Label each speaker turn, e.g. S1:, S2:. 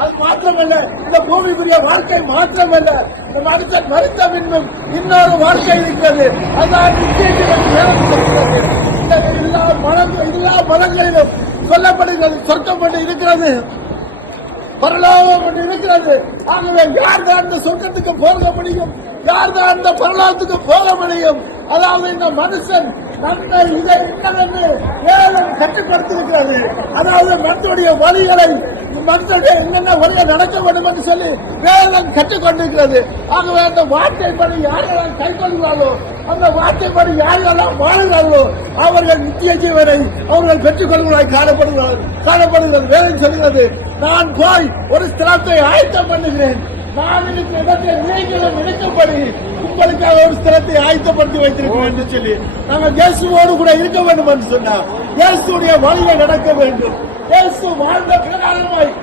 S1: அது மாற்றமல்ல இந்த பூமிக்குரிய வாழ்க்கை மாற்றமல்ல இந்த மனுஷன் மறுத்த பின்னும் இன்னொரு வாழ்க்கை இருக்கிறது. அதான் நித்திய இந்த எல்லா மதங்கள் எல்லா மதங்களிலும் சொல்லப்படுகிறது சொர்க்கப்பட்டு இருக்கிறது. பரலோகம் ஒன்று இருக்கிறது. ஆகவே யார் தான் இந்த சொர்க்கத்துக்கு போக முடியும்? யார் தான் இந்த பரலோகத்துக்கு போக முடியும்? அதாவது இந்த மனுஷன் நன்மை இதை இன்னதென்று வேதம் கட்டுப்படுத்தியிருக்கிறது. அதாவது மனுடைய வழிகளை மக்களுடைய என்னென்ன வழியை நடக்க வேண்டும் என்று சொல்லி வேதம் கற்றுக்கொண்டிருக்கிறது. ஆகவே அந்த வார்த்தைப்படி யாரெல்லாம் கைக்கொள்கிறார்களோ அந்த வார்த்தைப்படி யாரெல்லாம் வாழுகிறார்களோ அவர்கள் நித்திய ஜீவனை அவர்கள் பெற்றுக் கொள்வதாய் காணப்படுகிறார்கள் காணப்படுகிறது. வேதம் சொல்கிறது நான் போய் ஒரு ஸ்தலத்தை ஆயத்தம் பண்ணுகிறேன். நான் இருக்கிற இடத்தை நீங்களும் நினைக்கப்படி உங்களுக்காக ஒரு ஸ்தலத்தை ஆயத்தப்படுத்தி வைத்திருக்கிறேன் என்று சொல்லி நாங்கள் இயேசுவோடு கூட இருக்க வேண்டும் என்று சொன்னார். இயேசுடைய வழியை நடக்க வேண்டும். El Subhan da Fernando Mãe.